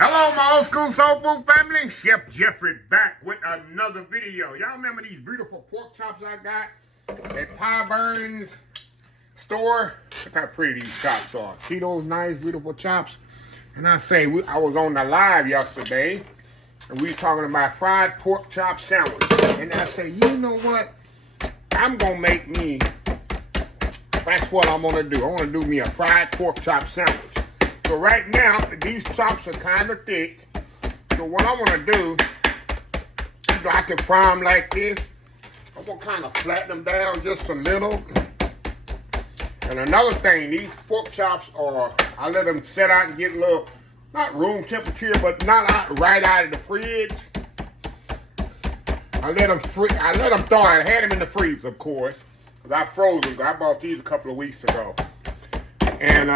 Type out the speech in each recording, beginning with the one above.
Hello, my old school soul food family. Chef Jeffrey back with another video. Y'all remember these beautiful pork chops I got at Pie Burns store? Look how pretty these chops are. See those nice, beautiful chops? And I say, I was on the live yesterday, and we were talking about fried pork chop sandwich. And I say, you know what? I'm going to make me, that's what I'm going to do. I want to do me a fried pork chop sandwich. So right now, these chops are kind of thick. So what I want to do, I can fry them like this. I'm going to kind of flatten them down just a little. And another thing, these pork chops are, I let them set out and get a little, not room temperature, but not right out of the fridge. I let them thaw. I had them in the freezer, of course, because I froze them. I bought these a couple of weeks ago. And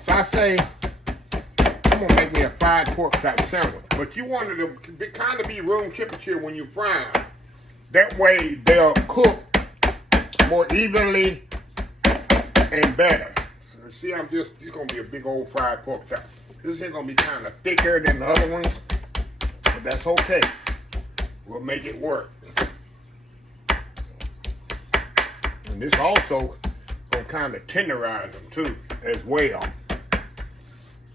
so I say, I'm going to make me a fried pork chop sandwich. But you want it to kind of be room temperature when you fry them. That way they'll cook more evenly and better. So see, this is going to be a big old fried pork chop. This is going to be kind of thicker than the other ones. But that's okay. We'll make it work. And this also going to kind of tenderize them too as well.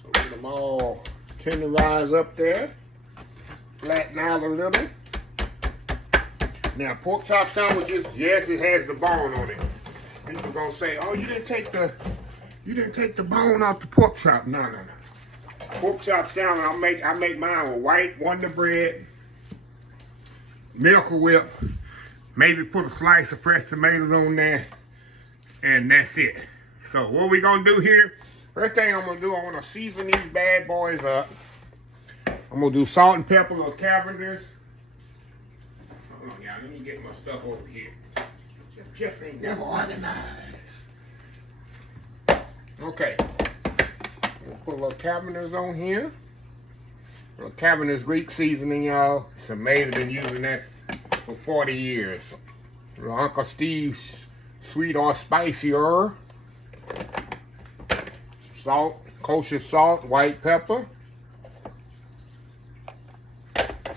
So get them all tenderized up there. Flatten out a little. Now pork chop sandwiches, yes, it has the bone on it. People gonna say, oh, you didn't take the bone off the pork chop. No. Pork chop sandwich, I make mine with white Wonder Bread, Miracle Whip, maybe put a slice of fresh tomatoes on there, and that's it. So what we gonna do here? First thing I'm gonna do, I wanna season these bad boys up. I'm gonna do salt and pepper, little Cavender's. Hold on, y'all. Let me get my stuff over here. Jeff ain't never organized. Okay. We'll put a little Cavender's on here. A little Cavender's Greek seasoning, y'all. It's amazing. Been using that for 40 years. Little Uncle Steve's sweet or spicier. Salt, kosher salt, white pepper.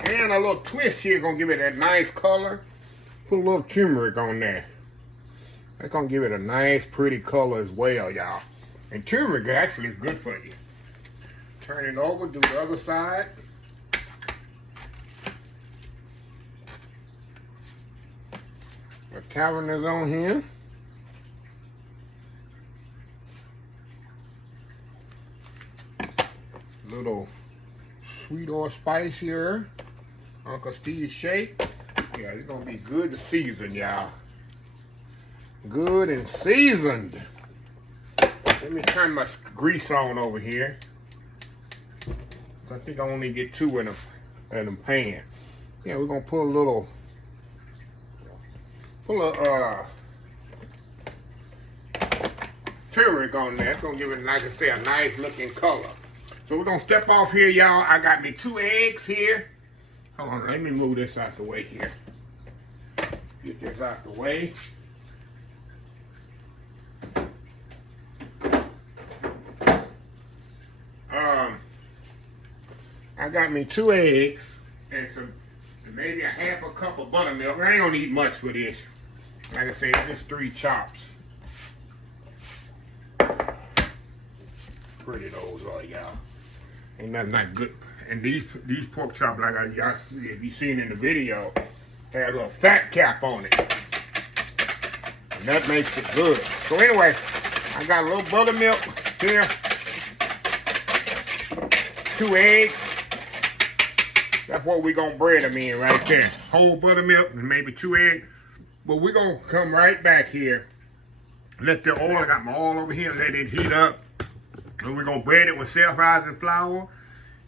And a little twist here, gonna give it that nice color. Put a little turmeric on there. That's gonna give it a nice, pretty color as well, y'all. And turmeric actually is good for you. Turn it over, do the other side. The Cavender's on here. Little sweet or spicier Uncle Steve's shake. Yeah, it's gonna be good to season, y'all. Good and seasoned. Let me turn my grease on over here. I think I only get 2 in a pan. Yeah, we're gonna put a little turmeric on there. It's gonna give it, like I say, a nice looking color. So we're gonna step off here, y'all. I got me 2 eggs here. Hold on, let me move this out the way here. Get this out the way. I got me 2 eggs and maybe a half a cup of buttermilk. I ain't gonna eat much for this. Like I said, just 3 chops. Pretty those are, y'all. Ain't nothing like good. And these pork chops, like y'all see, if you seen in the video, have a little fat cap on it. And that makes it good. So anyway, I got a little buttermilk here. 2 eggs. That's what we're gonna bread them in right there. Whole buttermilk and maybe 2 eggs. But we're gonna come right back here. Let the oil, I got my oil over here, let it heat up. And we're gonna bread it with self-rising flour.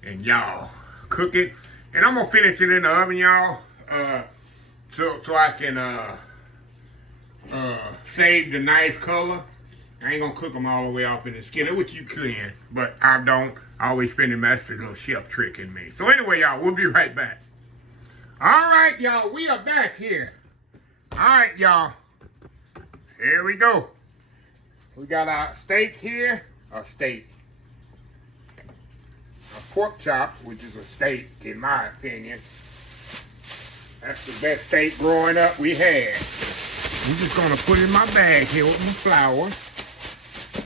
And y'all cook it. And I'm gonna finish it in the oven, y'all. So I can save the nice color. I ain't gonna cook them all the way off in the skillet, which you can, but I don't. I always spend the master little chef trick in me. So anyway, y'all, we'll be right back. All right, y'all, we are back here. All right, y'all. Here we go. We got our steak here. A steak. pork chops, which is a steak, in my opinion. That's the best steak growing up we had. I'm just gonna put it in my bag here with my flour.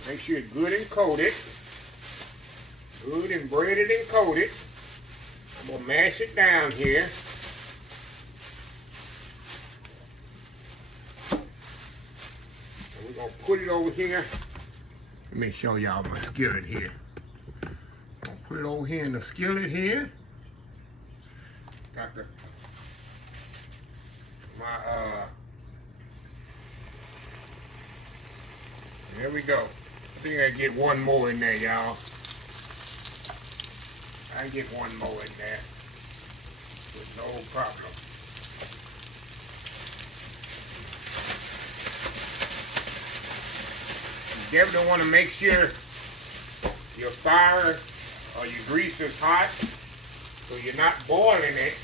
Make sure it's good and coated. Good and breaded and coated. I'm gonna mash it down here. And we're gonna put it over here. Let me show y'all my skillet here. I'm gonna put it over here in the skillet here. Got the there we go. I think I get one more in there, y'all. I get one more in there with no problem. You definitely want to make sure your fire or your grease is hot, so you're not boiling it.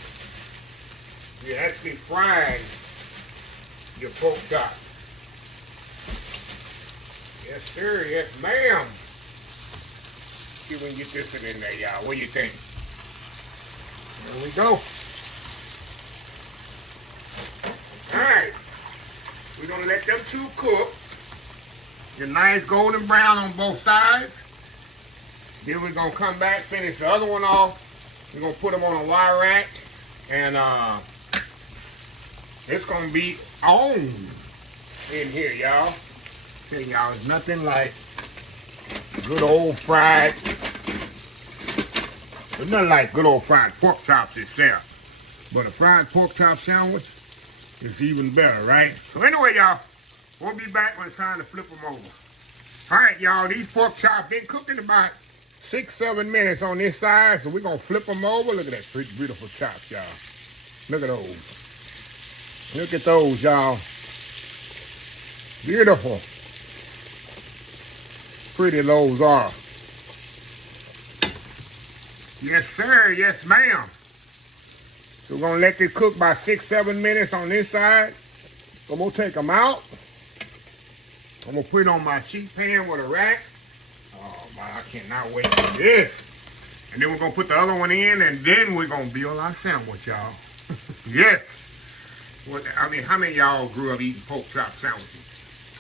You're actually frying your pork chop. Yes, sir. Yes, ma'am. See if we can get this one in there, y'all. What do you think? There we go. Alright. We're going to let them two cook. Get nice golden brown on both sides. Then we're going to come back, finish the other one off. We're going to put them on a wire rack. And it's going to be on in here, y'all. Tell y'all, it's nothing like good old fried, it's nothing like good old fried pork chops itself. But a fried pork chop sandwich is even better, right? So anyway, y'all, we'll be back when it's time to flip them over. All right, y'all, these pork chops been cooking about 6-7 minutes on this side, so we're gonna flip them over. Look at that pretty beautiful chops, y'all. Look at those. Look at those, y'all. Beautiful. Pretty those are. Yes, sir. Yes, ma'am. So we're going to let this cook by 6-7 minutes on this side. I'm going to take them out. I'm going to put it on my sheet pan with a rack. Oh, man, I cannot wait for this. And then we're going to put the other one in, and then we're going to build our sandwich, y'all. Yes. Well, I mean, how many of y'all grew up eating pork chop sandwiches?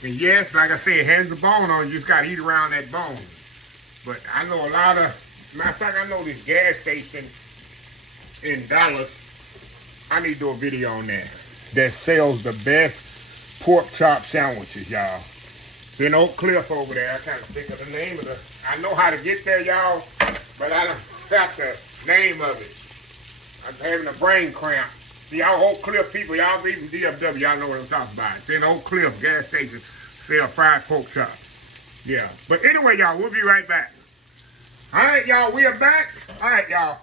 And yes, like I said, it has the bone on, you just got to eat around that bone. But I know a lot of, matter of fact, I know this gas station in Dallas, I need to do a video on that sells the best pork chop sandwiches, y'all. In Oak Cliff over there, I can't think of the name of the, I know how to get there, y'all, but I don't got the name of it. I'm having a brain cramp. See, y'all Oak Cliff people, y'all be from DFW, y'all know what I'm talking about. It's in Oak Cliff gas station, sell fried pork chops. Yeah, but anyway, y'all, we'll be right back. All right, y'all, we are back. All right, y'all,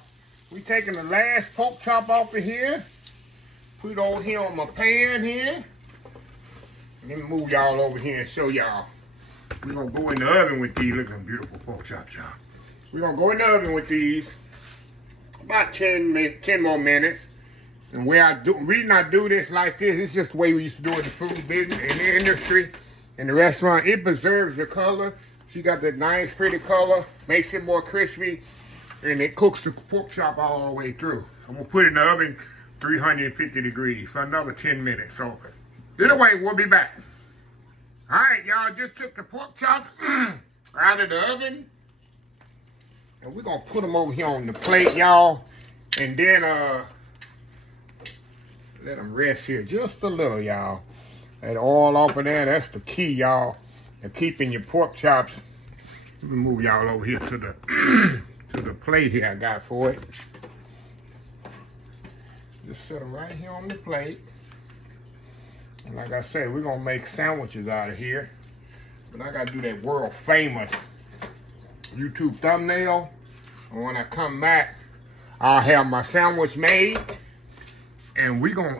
we taking the last pork chop off of here. Put it over here on my pan here. Let me move y'all over here and show y'all. We're going to go in the oven with these. Look at them beautiful pork chops, y'all. We're going to go in the oven with these. About 10 more minutes. And reason I do this like this, it's just the way we used to do it in the food business, in the industry, in the restaurant. It preserves the color. She got that nice, pretty color, makes it more crispy, and it cooks the pork chop all the way through. I'm gonna put it in the oven, 350 degrees for another 10 minutes. So, either way, we'll be back. All right, y'all, just took the pork chops out of the oven, and we're gonna put them over here on the plate, y'all, and then let them rest here just a little, y'all. That oil off of there, that's the key, y'all, and keeping your pork chops. Let me move y'all over here to the to the plate here I got for it. Just set them right here on the plate. And like I said, we're gonna make sandwiches out of here. But I gotta do that world famous YouTube thumbnail. And when I come back, I'll have my sandwich made. And we're gonna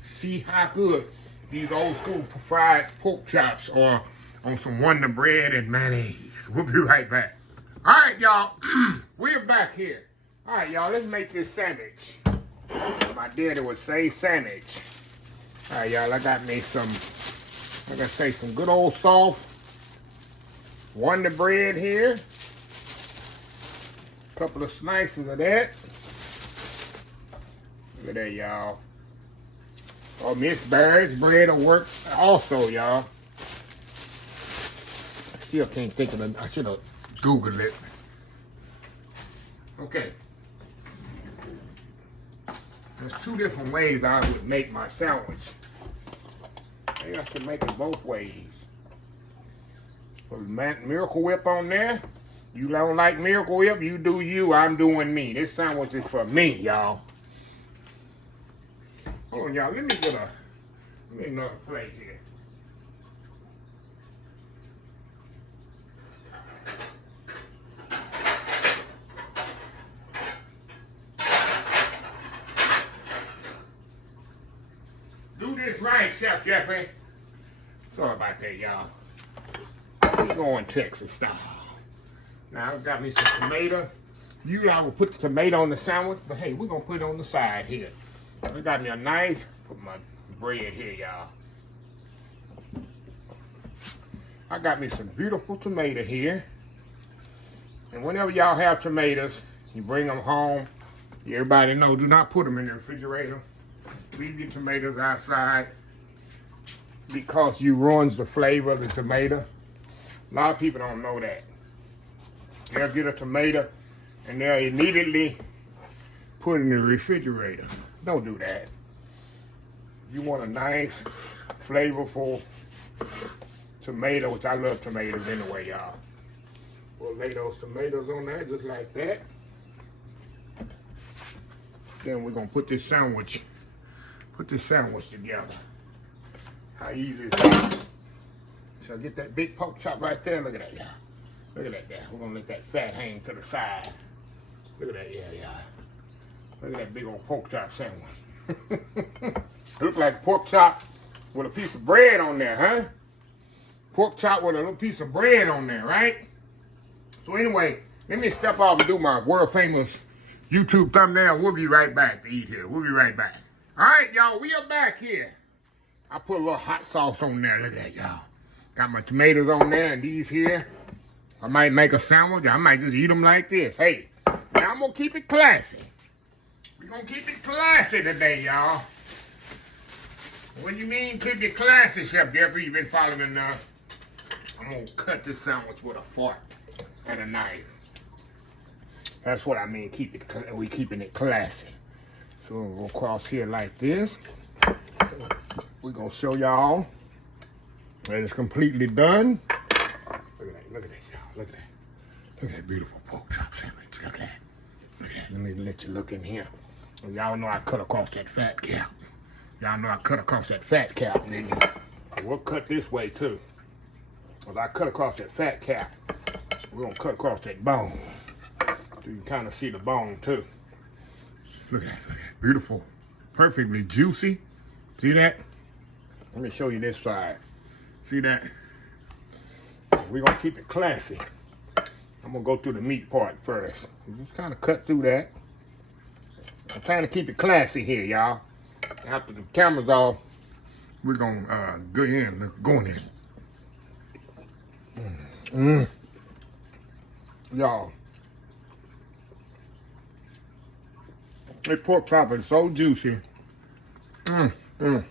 see how good these old school fried pork chops are on some Wonder Bread and mayonnaise. We'll be right back. All right, y'all, we're back here. All right, y'all, let's make this sandwich. My daddy would say sandwich. All right, y'all, I got me some, like I say, some good old soft Wonder Bread here. couple of slices of that. Look at that, y'all. Or Miss Barrett's bread will work also, y'all. Still can't think of it. I should have Googled it. Okay. There's two different ways I would make my sandwich. Maybe I should make it both ways. Put a Miracle Whip on there. You don't like Miracle Whip, you do you, I'm doing me. This sandwich is for me, y'all. Hold on, y'all. Let me get another plate here. Do this right, Chef Jeffrey. Sorry about that, y'all. We're going Texas style. Now, I got me some tomato. Usually I would put the tomato on the sandwich, but hey, we're going to put it on the side here. I got me a knife. Put my bread here, y'all. I got me some beautiful tomato here. And whenever y'all have tomatoes, you bring them home. Everybody know, do not put them in the refrigerator. Leave your tomatoes outside because you ruins the flavor of the tomato. A lot of people don't know that. They'll get a tomato and they'll immediately put it in the refrigerator. Don't do that. You want a nice, flavorful tomato, which I love tomatoes anyway, y'all. We'll lay those tomatoes on there just like that. Then we're gonna put this sandwich together. How easy is that? So get that big pork chop right there. Look at that, y'all. Look at that there. We're gonna let that fat hang to the side. Look at that, yeah. Look at that big old pork chop sandwich. It looks like pork chop with a piece of bread on there, huh? Pork chop with a little piece of bread on there, right? So anyway, let me step off and do my world famous YouTube thumbnail. We'll be right back to eat here. We'll be right back. All right, y'all, we are back here. I put a little hot sauce on there. Look at that, y'all. Got my tomatoes on there and these here. I might make a sandwich. I might just eat them like this. Hey, now I'm going to keep it classy. We're going to keep it classy today, y'all. What do you mean keep it classy, Chef Jeffrey? You've been following enough. I'm going to cut this sandwich with a fork and a knife. That's what I mean, we keeping it classy. So we're going to go across here like this. We're going to show y'all that it's completely done. Look at that, y'all. Look at that. Look at that beautiful pork chop sandwich. Look at that. Look at that. Let me let you look in here. Y'all know I cut across that fat cap. Y'all know I cut across that fat cap, nigga. We'll cut this way too. If I cut across that fat cap, we're gonna cut across that bone. So you can kind of see the bone too. Look at that, look at that. Beautiful, perfectly juicy. See that? Let me show you this side. See that? So we're gonna keep it classy. I'm gonna go through the meat part first. Just kind of cut through that. I'm trying to keep it classy here, y'all. After the camera's off, we're gonna go in. Y'all, this pork chop is so juicy. Look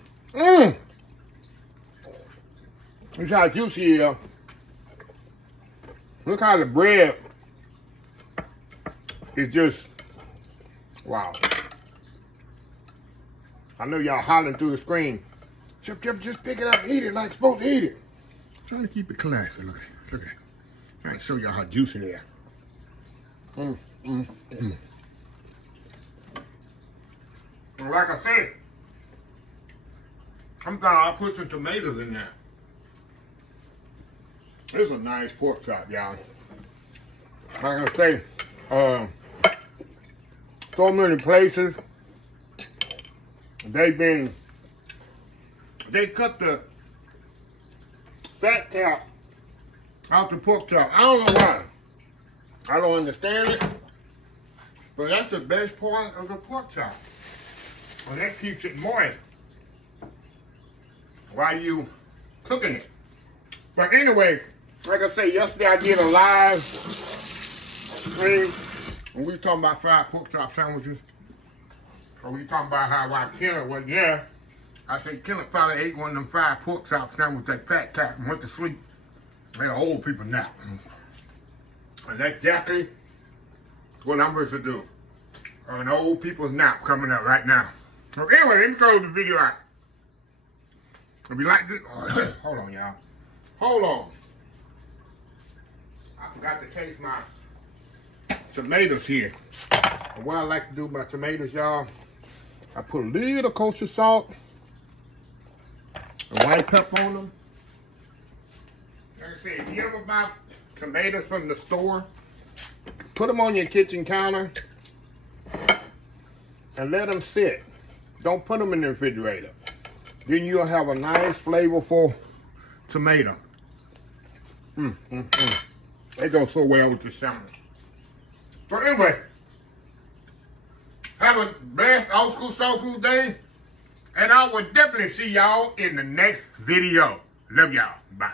how juicy it is. Look how the bread is just, wow. I know y'all hollering through the screen. Chef, just pick it up and eat it like you're supposed to eat it. I'm trying to keep it classy. Look at it. Look at it. Trying to show y'all how juicy they are. And like I said, sometimes I'll put some tomatoes in there. This is a nice pork chop, y'all. Like I say, so many places, they cut the fat cap out the pork chop. I don't know why. I don't understand it. But that's the best part of the pork chop. Well, that keeps it moist while you cooking it. But anyway, like I say, yesterday I did a live stream When we talking about fried pork chop sandwiches, or we talking about how I Kenneth was there, I said Kenneth probably ate one of them fried pork chop sandwiches, that fat cat, and went to sleep. And the old people nap. And that's exactly what I'm going to do. An old people's nap coming up right now. So anyway, let me close the video out. If you like this, hold on, y'all. Hold on. I forgot to taste my tomatoes here. And what I like to do with my tomatoes, y'all, I put a little kosher salt and white pepper on them. Like I said, if you ever buy tomatoes from the store, put them on your kitchen counter and let them sit. Don't put them in the refrigerator. Then you'll have a nice, flavorful tomato. They go so well with the salmon. So anyway, have a blessed old school soul food day. And I will definitely see y'all in the next video. Love y'all. Bye.